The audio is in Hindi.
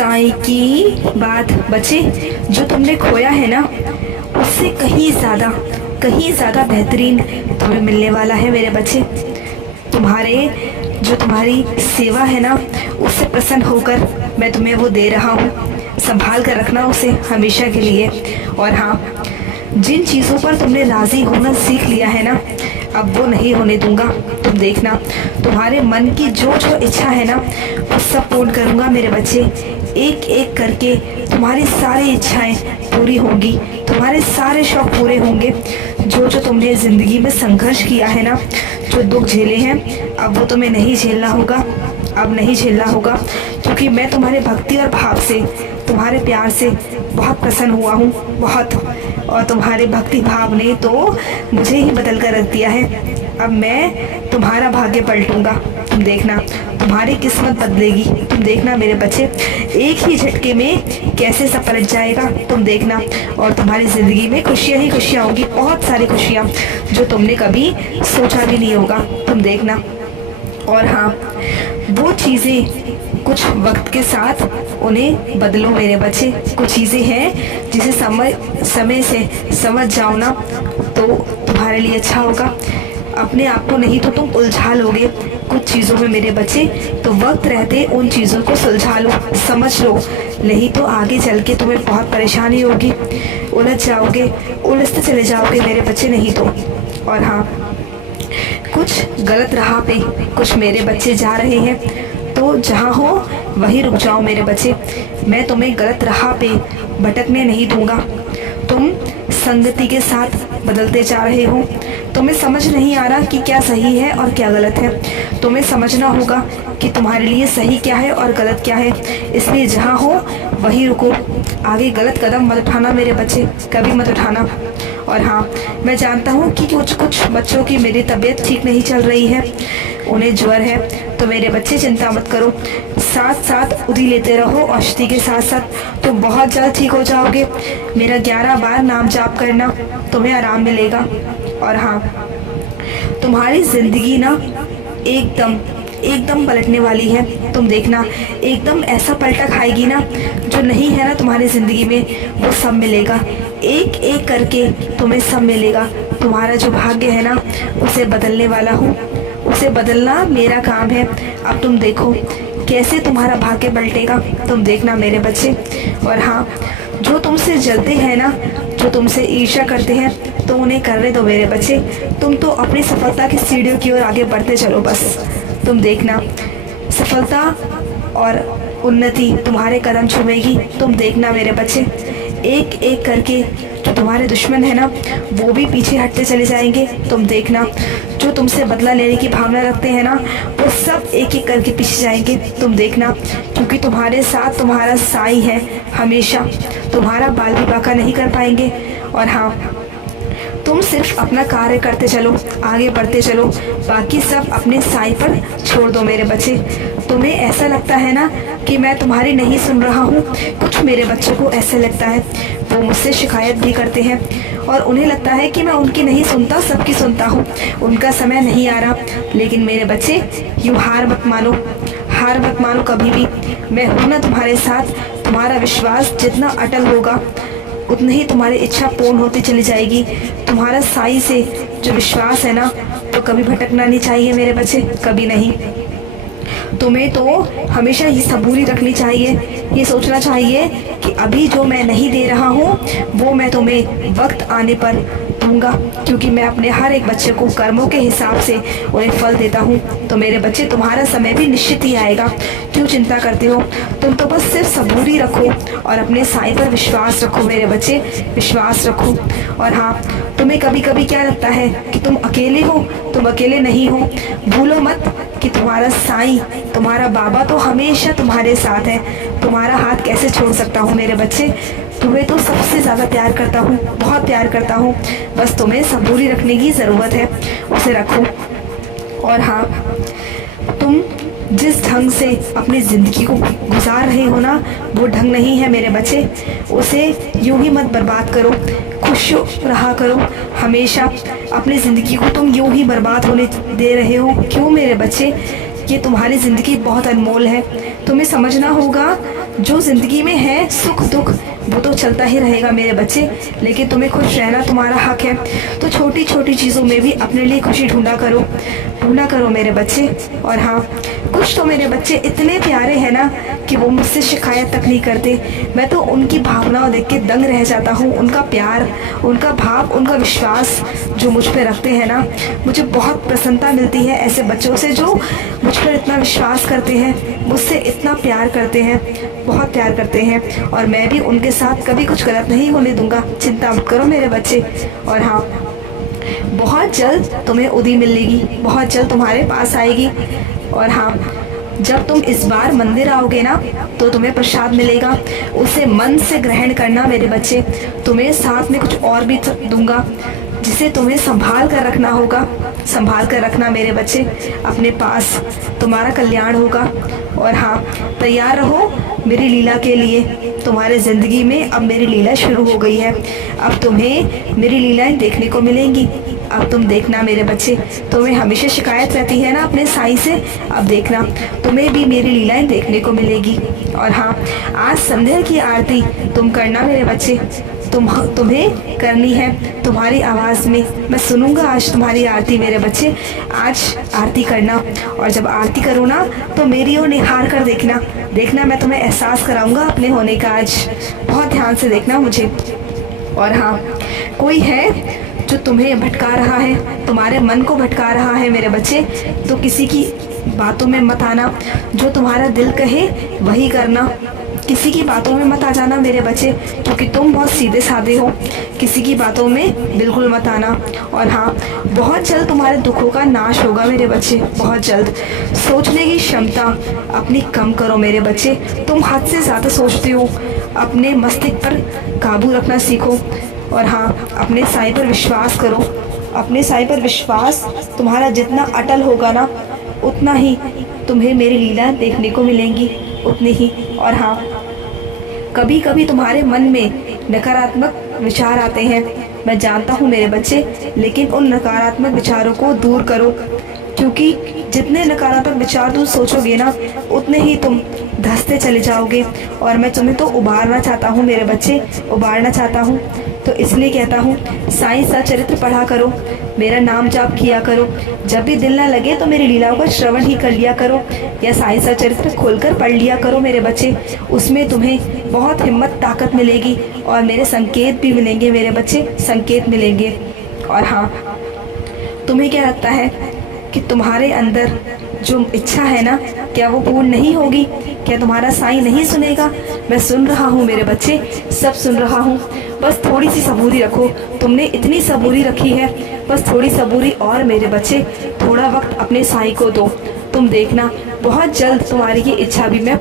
साईं की बात बचे, जो तुमने खोया है ना उससे कहीं ज़्यादा बेहतरीन तुम्हें मिलने वाला है मेरे बच्चे। तुम्हारी सेवा है ना उससे प्रसन्न होकर मैं तुम्हें वो दे रहा हूँ। संभाल कर रखना उसे हमेशा के लिए। और हाँ, जिन चीज़ों पर तुमने राज़ी होना सीख लिया है ना, अब वो नहीं होने दूंगा। तुम देखना, तुम्हारे मन की जो जो इच्छा है ना वो सब पूर्ण करूँगा मेरे बच्चे। एक एक करके तुम्हारी सारी इच्छाएं पूरी होंगी, तुम्हारे सारे शौक पूरे होंगे। जो जो तुमने ज़िंदगी में संघर्ष किया है ना, जो दुख झेले हैं, अब वो तुम्हें नहीं झेलना होगा। अब नहीं झेलना होगा, क्योंकि मैं तुम्हारे भक्ति और भाव से, तुम्हारे प्यार से बहुत प्रसन्न हुआ हूँ, बहुत। और तुम्हारे भक्ति भाव ने तो मुझे ही बदल कर रख दिया है। अब मैं तुम्हारा भाग्य पलटूंगा। तुम देखना, तुम्हारी किस्मत बदलेगी। तुम देखना मेरे बच्चे, एक ही झटके में कैसे सब पलट जाएगा। तुम देखना, और तुम्हारी ज़िंदगी में खुशियाँ ही खुशियाँ होंगी, बहुत सारी खुशियाँ जो तुमने कभी सोचा भी नहीं होगा। तुम देखना। और हाँ, वो चीज़ें कुछ वक्त के साथ उन्हें बदलो मेरे बच्चे। कुछ चीज़ें हैं जिसे समय से समझ जाओ ना तो तुम्हारे लिए अच्छा होगा। अपने आप को नहीं तो तुम उलझा लोगे कुछ चीज़ों में मेरे बच्चे। तो वक्त रहते उन चीज़ों को सुलझा लो, समझ लो, नहीं तो आगे चल के तुम्हें बहुत परेशानी होगी। उलझ जाओगे, उलझते चले जाओगे मेरे बच्चे, नहीं तो। और हाँ, कुछ गलत राह पे कुछ मेरे बच्चे जा रहे हैं, तो जहाँ हो वहीं रुक जाओ मेरे बच्चे। मैं तुम्हें गलत राह पे भटकने नहीं दूंगा। तुम संगति के साथ बदलते जा रहे हो, तुम्हें समझ नहीं आ रहा कि क्या सही है और क्या गलत है। तुम्हें समझना होगा कि तुम्हारे लिए सही क्या है और गलत क्या है। इसलिए जहाँ हो वहीं रुको, आगे गलत कदम मत उठाना मेरे बच्चे, कभी मत उठाना। और हाँ, मैं जानता हूँ कि कुछ बच्चों की मेरी तबीयत ठीक नहीं चल रही है, उन्हें ज्वर है, तो मेरे बच्चे चिंता मत करो। साथ साथ उदी लेते रहो, औषधि के साथ साथ तो बहुत जल्द ठीक हो जाओगे। मेरा 11 बार नाम जाप करना, तुम्हें आराम मिलेगा। और हाँ, तुम्हारी ज़िंदगी ना एकदम पलटने वाली है। तुम देखना, एकदम ऐसा पलटा खाएगी ना, जो नहीं है ना तुम्हारी ज़िंदगी में वो सब मिलेगा। एक एक करके तुम्हें सब मिलेगा। तुम्हारा जो भाग्य है ना उसे बदलने वाला हूँ, उसे बदलना मेरा काम है। अब तुम देखो कैसे तुम्हारा भाग्य पलटेगा। तुम देखना मेरे बच्चे। और हाँ, जो तुमसे जलते हैं ना, जो तुमसे ईर्ष्या करते हैं, तो उन्हें करने दो मेरे बच्चे। तुम तो अपनी सफलता की सीढ़ियों की ओर आगे बढ़ते चलो बस। तुम देखना, सफलता और उन्नति तुम्हारे कदम छूएगी। तुम देखना मेरे बच्चे, एक एक करके जो तुम्हारे दुश्मन है ना वो भी पीछे हटते चले जाएंगे। तुम देखना, जो तुमसे बदला लेने की भावना रखते हैं ना वो सब एक एक करके पीछे जाएंगे। तुम देखना, क्योंकि तुम्हारे साथ तुम्हारा साईं है हमेशा, तुम्हारा बाल भी बांका नहीं कर पाएंगे। और हाँ, तुम सिर्फ अपना कार्य करते चलो, आगे बढ़ते चलो, बाकी सब अपने साईं पर छोड़ दो मेरे बच्चे। तुम्हें ऐसा लगता है ना कि मैं तुम्हारी नहीं सुन रहा हूँ, कुछ मेरे बच्चों को ऐसा लगता है, वो मुझसे शिकायत भी करते हैं और उन्हें लगता है कि मैं उनकी नहीं सुनता, सबकी सुनता हूँ, उनका समय नहीं आ रहा। लेकिन मेरे बच्चे, यूँ हार मत मानो कभी भी। मैं हूँ ना तुम्हारे साथ। तुम्हारा विश्वास जितना अटल होगा उतनी ही तुम्हारी इच्छा पूर्ण होती चली जाएगी। तुम्हारा साईं से जो विश्वास है ना तो कभी भटकना नहीं चाहिए मेरे बच्चे, कभी नहीं। तुम्हें तो हमेशा ये सबूरी रखनी चाहिए, ये सोचना चाहिए कि अभी जो मैं नहीं दे रहा हूँ वो मैं तुम्हें वक्त आने पर दूंगा, क्योंकि मैं अपने हर एक बच्चे को कर्मों के हिसाब से उन्हें फल देता हूँ। तो मेरे बच्चे, तुम्हारा समय भी निश्चित ही आएगा, क्यों चिंता करते हो। तुम तो बस सिर्फ सबूरी रखो और अपने साईं पर विश्वास रखो मेरे बच्चे, विश्वास रखो। और हाँ, तुम्हें कभी कभी क्या लगता है कि तुम अकेले हो, तुम अकेले नहीं हो। भूलो मत कि तुम्हारा साईं, तुम्हारा बाबा तो हमेशा तुम्हारे साथ है। तुम्हारा हाथ कैसे छोड़ सकता हूँ मेरे बच्चे। तुम्हें तो सबसे ज़्यादा प्यार करता हूँ, बहुत प्यार करता हूँ। बस तुम्हें सबूरी रखने की ज़रूरत है, उसे रखो। और हाँ, तुम जिस ढंग से अपनी ज़िंदगी को गुजार रहे हो ना वो ढंग नहीं है मेरे बच्चे। उसे यूं ही मत बर्बाद करो, खुश रहा करो हमेशा। अपनी ज़िंदगी को तुम यूं ही बर्बाद होने दे रहे हो। क्यों मेरे बच्चे, ये तुम्हारी ज़िंदगी बहुत अनमोल है। तुम्हें समझना होगा जो ज़िंदगी में है सुख दुख वो तो चलता ही रहेगा मेरे बच्चे, लेकिन तुम्हें खुश रहना तुम्हारा हक है। तो छोटी छोटी चीज़ों में भी अपने लिए खुशी ढूंढा करो मेरे बच्चे। और हाँ, कुछ तो मेरे बच्चे इतने प्यारे हैं ना कि वो मुझसे शिकायत तक नहीं करते। मैं तो उनकी भावनाओं देख के दंग रह जाता हूँ। उनका प्यार, उनका भाव, उनका विश्वास जो मुझ पर रखते हैं ना, मुझे बहुत प्रसन्नता मिलती है ऐसे बच्चों से जो मुझ पर इतना विश्वास करते हैं, मुझसे इतना प्यार करते हैं, बहुत प्यार करते हैं। और मैं भी उनके साथ कभी कुछ गलत नहीं होने दूंगा। चिंता मत करो मेरे बच्चे। और हाँ, बहुत जल्द तुम्हें उदी मिलेगी, बहुत जल्द तुम्हारे पास आएगी। और हाँ, जब तुम इस बार मंदिर आओगे ना तो तुम्हें प्रसाद मिलेगा, उसे मन से ग्रहण करना मेरे बच्चे। तुम्हें साथ में कुछ और भी दूंगा जिसे तुम्हें संभाल कर रखना होगा। संभाल कर रखना मेरे बच्चे अपने पास, तुम्हारा कल्याण होगा। और हाँ, तैयार रहो मेरी लीला के लिए। तुम्हारे ज़िंदगी में अब मेरी लीला शुरू हो गई है। अब तुम्हें मेरी लीलाएं देखने को मिलेंगी। अब तुम देखना मेरे बच्चे, तुम्हें हमेशा शिकायत रहती है ना अपने साईं से, अब देखना तुम्हें भी मेरी लीलाएं देखने को मिलेगी। और हाँ, आज संध्या की आरती तुम करना मेरे बच्चे, तुम्हें करनी है। तुम्हारी आवाज़ में मैं सुनूंगा आज तुम्हारी आरती मेरे बच्चे। आज आरती करना, और जब आरती करो ना तो मेरी ओर निहार कर देखना मैं तुम्हें एहसास कराऊंगा अपने होने का। आज बहुत ध्यान से देखना मुझे। और हाँ, कोई है जो तुम्हें भटका रहा है, तुम्हारे मन को भटका रहा है मेरे बच्चे, तो किसी की बातों में मत आना। जो तुम्हारा दिल कहे वही करना। किसी की बातों में मत आ जाना मेरे बच्चे, क्योंकि तुम बहुत सीधे साधे हो। किसी की बातों में बिल्कुल मत आना। और हाँ, बहुत जल्द तुम्हारे दुखों का नाश होगा मेरे बच्चे, बहुत जल्द। सोचने की क्षमता अपनी कम करो मेरे बच्चे। तुम हद से ज़्यादा सोचते हो। अपने मस्तिष्क पर काबू रखना सीखो। और हाँ, अपने साईं पर विश्वास करो। अपने साईं पर विश्वास तुम्हारा जितना अटल होगा ना, उतना ही तुम्हें मेरी लीला देखने को मिलेंगी, उतनी ही। और हाँ, कभी कभी तुम्हारे मन में नकारात्मक विचार आते हैं, मैं जानता हूँ मेरे बच्चे, लेकिन उन नकारात्मक विचारों को दूर करो, क्योंकि जितने नकारात्मक विचार तुम सोचोगे ना उतने ही तुम धंसते चले जाओगे। और मैं तुम्हें तो उबारना चाहता हूँ मेरे बच्चे, उबारना चाहता हूँ। तो इसलिए कहता हूँ, साईं सचरित्र पढ़ा करो, मेरा नाम जाप किया करो। जब भी दिल ना लगे तो मेरी लीलाओं का श्रवण ही कर लिया करो, या साईं सचरित्र खोलकर पढ़ लिया करो मेरे बच्चे। उसमें तुम्हें बहुत हिम्मत ताकत मिलेगी और मेरे संकेत भी मिलेंगे मेरे बच्चे, संकेत मिलेंगे। और हाँ, तुम्हें क्या लगता है कि तुम्हारे अंदर जो इच्छा है ना, क्या वो पूर्ण नहीं होगी? क्या तुम्हारा साईं नहीं सुनेगा? मैं सुन रहा हूँ मेरे बच्चे, सब सुन रहा हूँ। बस थोड़ी सी सबूरी रखो। तुमने इतनी सबूरी रखी है, बस थोड़ी सबूरी और मेरे बच्चे। थोड़ा वक्त अपने साईं को दो, तुम देखना बहुत जल्द तुम्हारी ये इच्छा भी मैं